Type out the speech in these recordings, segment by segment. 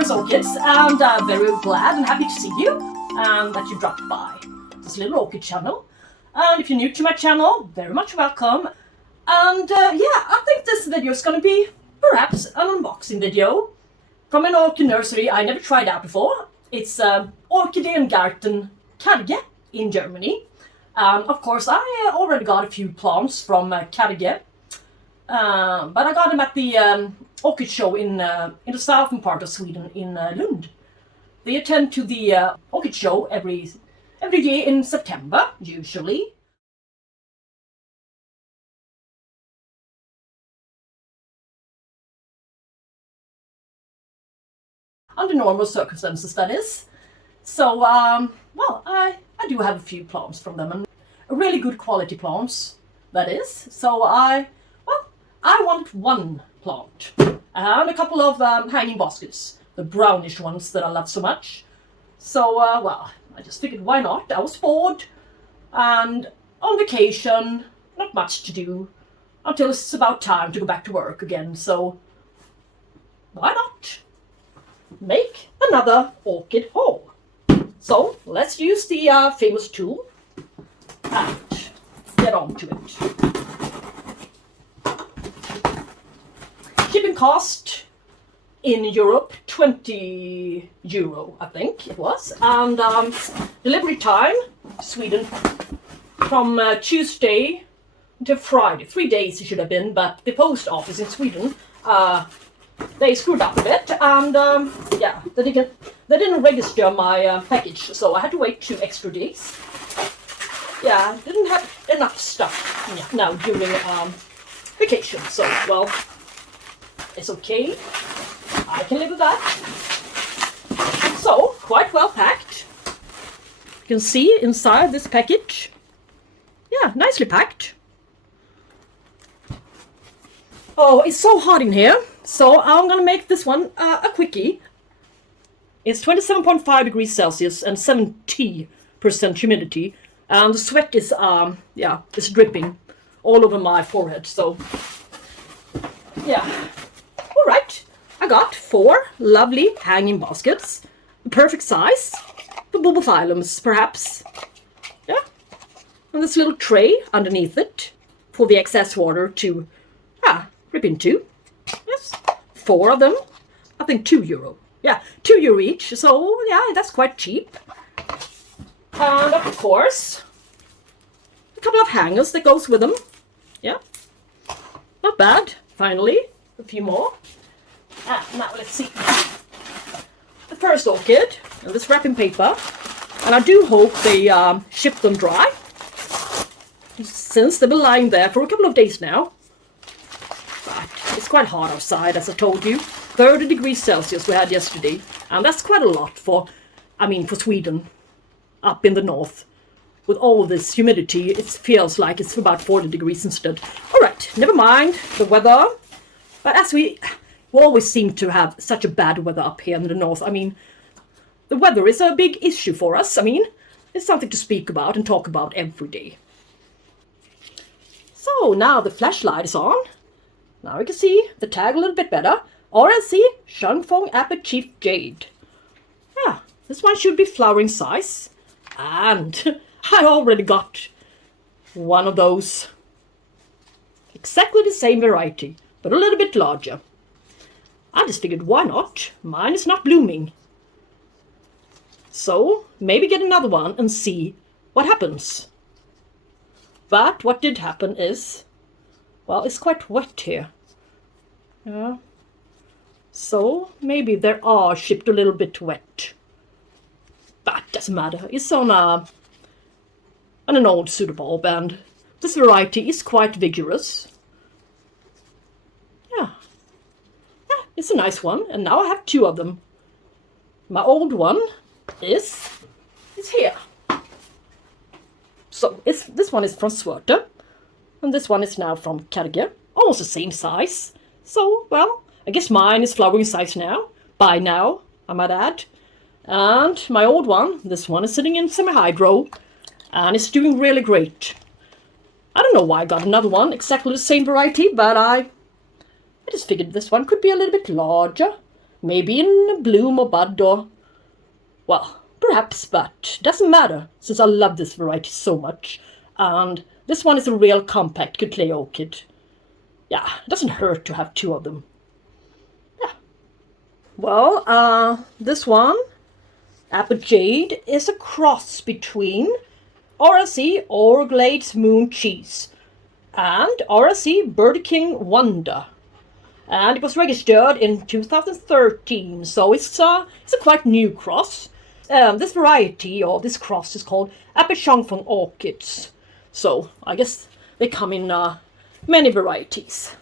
Kupferprinz Orchids, and very glad and happy to see you and that you dropped by this little orchid channel. And if you're new to my channel, very much welcome. And yeah, I think this video is going to be perhaps an unboxing video from an orchid nursery I never tried out before. It's Orchideengarten Karge in Germany. Of course, I already got a few plants from Karge, but I got them at the orchid show in the southern part of Sweden in Lund. They attend to the orchid show every year in September, usually. Under normal circumstances, that is. So, well, I do have a few plants from them, and really good quality plants, that is. So I want one plant and a couple of hanging baskets, the brownish ones that I love so much. So, well, I just figured why not? I was bored and on vacation, not much to do until it's about time to go back to work again. So, why not make another orchid haul? So, let's use the famous tool and get on to it. Shipping cost in Europe, €20, I think it was. And delivery time, Sweden, from Tuesday until Friday. 3 days it should have been, but the post office in Sweden, they screwed up a bit, and yeah, they didn't register my package, so I had to wait 2 extra days. Yeah, didn't have enough stuff now during vacation, so well, it's okay. I can live with that. So, quite well packed. You can see inside this package. Yeah, nicely packed. Oh, it's so hot in here. So I'm gonna make this one a quickie. It's 27.5 degrees Celsius and 70% humidity. And the sweat is, yeah, it's dripping all over my forehead. So, yeah. All right. I got 4 lovely hanging baskets. The perfect size for bulbophyllums, perhaps. Yeah. And this little tray underneath it for the excess water to drip into. Yes. 4 of them. I think €2. Yeah, €2 each. So, yeah, that's quite cheap. And, of course, a couple of hangers that goes with them. Yeah. Not bad. Finally, a few more. Now let's see. The first orchid, and this wrapping paper, and I do hope they ship them dry, since they've been lying there for a couple of days now. But it's quite hot outside, as I told you. 30 degrees Celsius we had yesterday, and that's quite a lot for Sweden, up in the north. With all this humidity, it feels like it's about 40 degrees instead. All right, never mind the weather. But as we always seem to have such a bad weather up here in the north. I mean, the weather is a big issue for us. I mean, it's something to speak about and talk about every day. So now the flashlight is on. Now you can see the tag a little bit better. RLC Chunfong Apple Chief Jade. Yeah, this one should be flowering size. And I already got one of those. Exactly the same variety, but a little bit larger. I just figured, why not? Mine is not blooming. So, maybe get another one and see what happens. But what did happen is, well, it's quite wet here. Yeah. So, maybe they are shipped a little bit wet. But doesn't matter. It's on an old pseudobulb, and this variety is quite vigorous. It's a nice one, and now I have 2 of them. My old one is here. So this one is from Schwerter, and this one is now from Karge, almost the same size. So, well, I guess mine is flowering size now, by now, I might add. And my old one, this one is sitting in semi-hydro, and it's doing really great. I don't know why I got another one, exactly the same variety, but I just figured this one could be a little bit larger. Maybe in bloom or bud or, well, perhaps, but doesn't matter since I love this variety so much. And this one is a real compact Cattleya orchid. Yeah, it doesn't hurt to have two of them. Yeah. Well, this one, Jade, is a cross between RLC or Glades Moon Cheese and RLC Bird King Wonder. And it was registered in 2013, so it's a quite new cross. This variety, or this cross, is called Chunfong orchids. So I guess they come in many varieties.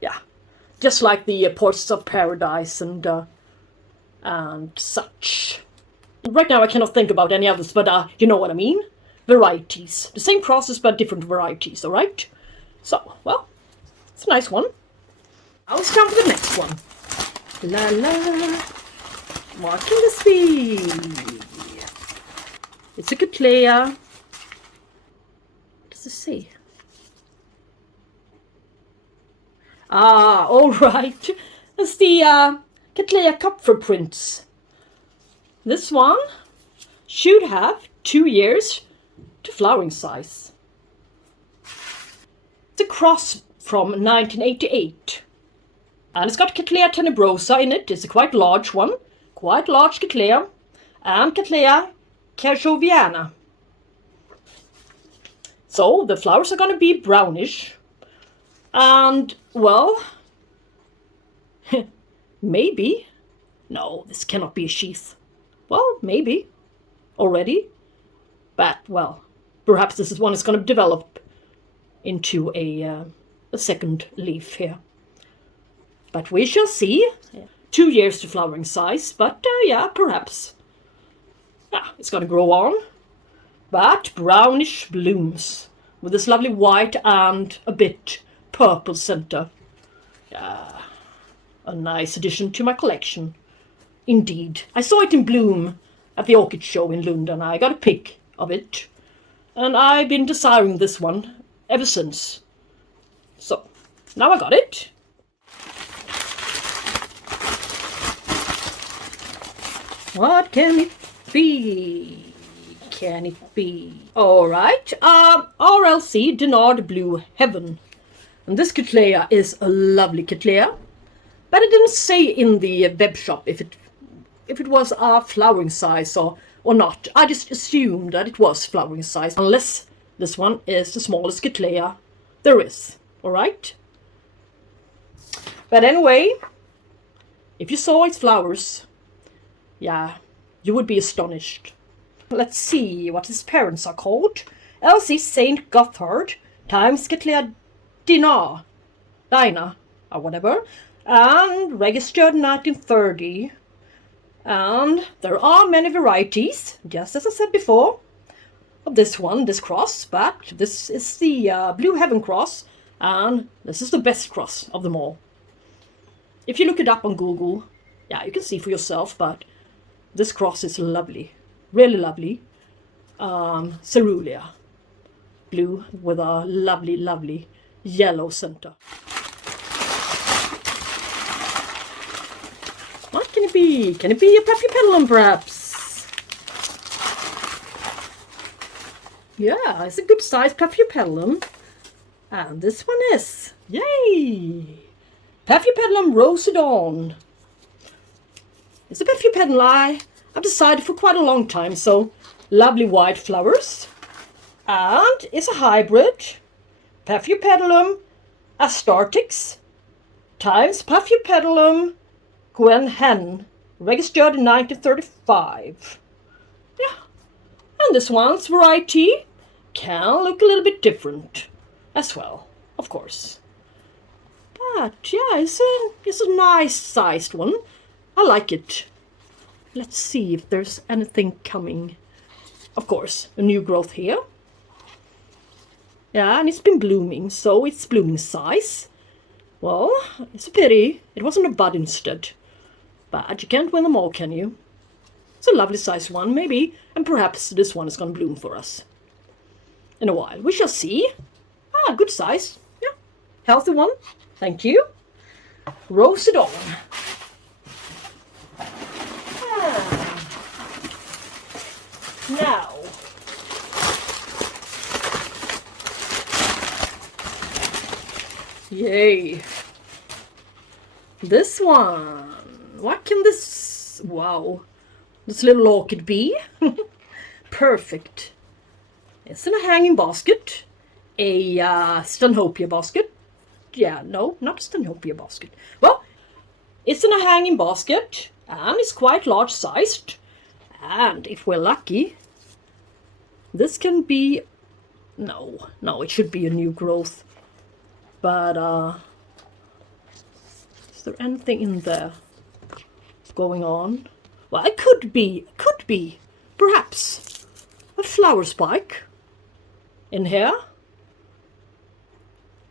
Yeah, just like the Portraits of Paradise and such. Right now I cannot think about any others, but you know what I mean. Varieties. The same crosses, but different varieties, alright? So, well, it's a nice one. Now it's time for the next one. La la. What can this be? It's a Cattleya. What does it say? Ah, alright. It's the Cattleya Kupferprinz. This one should have 2 years to flowering size. It's a cross from 1988. And it's got Cattleya tenebrosa in it. It's a quite large one. Quite large Cattleya. And Cattleya kerjoviana. So the flowers are going to be brownish. And, well, maybe. No, this cannot be a sheath. Well, maybe. Already. But, well, perhaps this is one is going to develop into a second leaf here. But we shall see. 2 years to flowering size, but yeah, perhaps. Yeah, it's going to grow on. But brownish blooms with this lovely white and a bit purple center. Yeah, a nice addition to my collection. Indeed. I saw it in bloom at the orchid show in Lund and I got a pic of it. And I've been desiring this one ever since. So, now I got it. What can it be? Can it be? Alright, RLC Dinard Blue Heaven. And this Cattleya is a lovely Cattleya. But it didn't say in the web shop if it was a flowering size or not. I just assumed that it was flowering size. Unless this one is the smallest Cattleya there is. Alright? But anyway, if you saw its flowers, yeah, you would be astonished. Let's see what his parents are called. Elsie St. Gothard times Cattleya Dinard, or whatever, and registered 1930. And there are many varieties, just as I said before, of this one, this cross, but this is the Blue Heaven cross, and this is the best cross of them all. If you look it up on Google, yeah, you can see for yourself, but this cross is lovely, really lovely. Cerulean blue with a lovely, lovely yellow center. What can it be? Can it be a Paphiopedilum perhaps? Yeah, it's a good size Paphiopedilum. And this one is, yay! Paphiopedilum Rosy. It's a Paphiopedilum I've decided for quite a long time, so lovely white flowers. And it's a hybrid Paphiopedilum astartix times Paphiopedilum Gwen Hen, registered in 1935. Yeah, and this one's variety can look a little bit different as well, of course. But yeah, it's a nice sized one. I like it. Let's see if there's anything coming. Of course, a new growth here. Yeah, and it's been blooming, so it's blooming size. Well, it's a pity it wasn't a bud instead. But you can't win them all, can you? It's a lovely size one, maybe, and perhaps this one is going to bloom for us in a while. We shall see. Ah, good size. Yeah, healthy one. Thank you. Rosy. Now, yay! This one. What can this? Wow, this little orchid be? Perfect. It's in a hanging basket, a Stanhopea basket. Yeah, no, not a Stanhopea basket. Well, it's in a hanging basket and it's quite large sized. And if we're lucky, this can be, no, it should be a new growth. But is there anything in there going on? Well, it could be, perhaps a flower spike in here.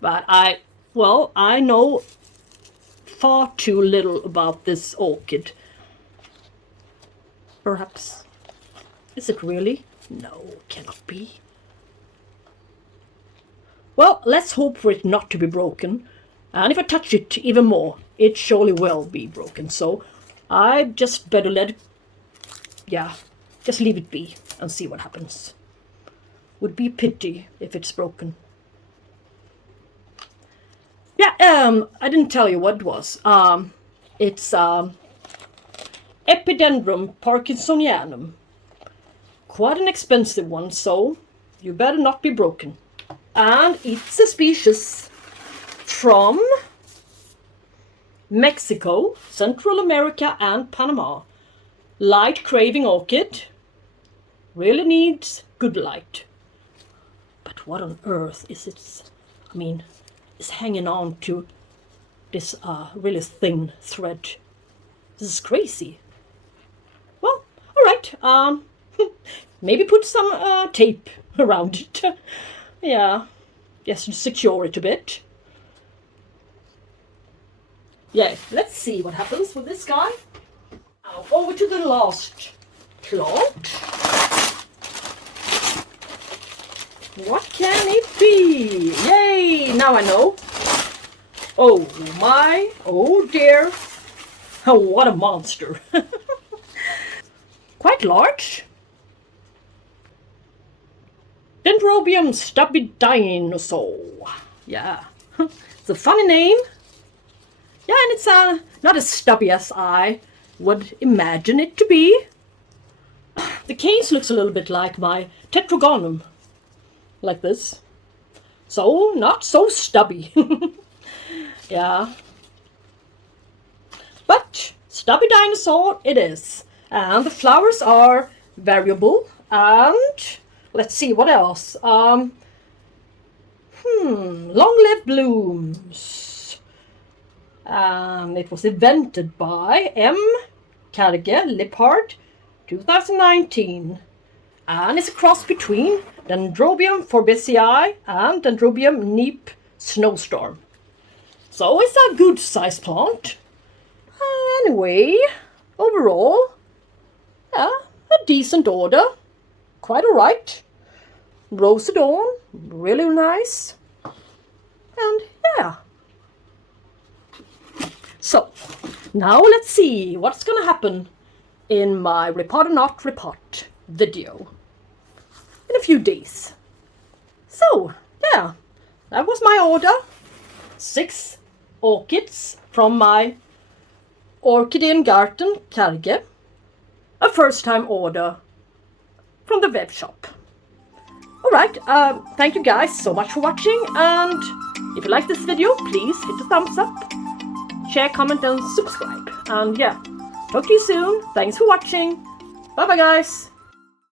But I know far too little about this orchid. Perhaps. Is it really? No, cannot be. Well, let's hope for it not to be broken. And if I touch it even more, it surely will be broken. So I just better let it, just leave it be and see what happens. Would be a pity if it's broken. Yeah, I didn't tell you what it was. It's Epidendrum Parkinsonianum. Quite an expensive one, so you better not be broken. And it's a species from Mexico, Central America and Panama. Light craving orchid. Really needs good light. But what on earth is it? I mean, it's hanging on to this really thin thread. This is crazy. Well, alright. Maybe put some tape around it. Yeah, just to secure it a bit. Yeah, let's see what happens with this guy. Now, over to the last plant. What can it be? Yay! Now I know. Oh my, oh dear. Oh, what a monster. Quite large. Dendrobium Stubbly Dinosaur. Yeah, it's a funny name. Yeah, and it's not as stubby as I would imagine it to be. The case looks a little bit like my Tetragonum. Like this. So, not so stubby. Yeah. But, stubby dinosaur it is. And the flowers are variable. And, let's see, what else? Long-lived blooms. It was invented by M. Karge Orchid, 2019. And it's a cross between Dendrobium forbesii and Dendrobium neep snowstorm. So it's a good size plant. Anyway, overall, yeah, a decent order. Quite alright. Rosy dawn, really nice. And yeah. So, now let's see what's gonna happen in my repot or not repot video in a few days. So, yeah, that was my order. 6 orchids from my Orchideengarten Karge. A first time order from the web shop. Alright, thank you guys so much for watching, and if you like this video, please hit the thumbs up, share, comment and subscribe. And yeah, talk to you soon. Thanks for watching. Bye bye guys.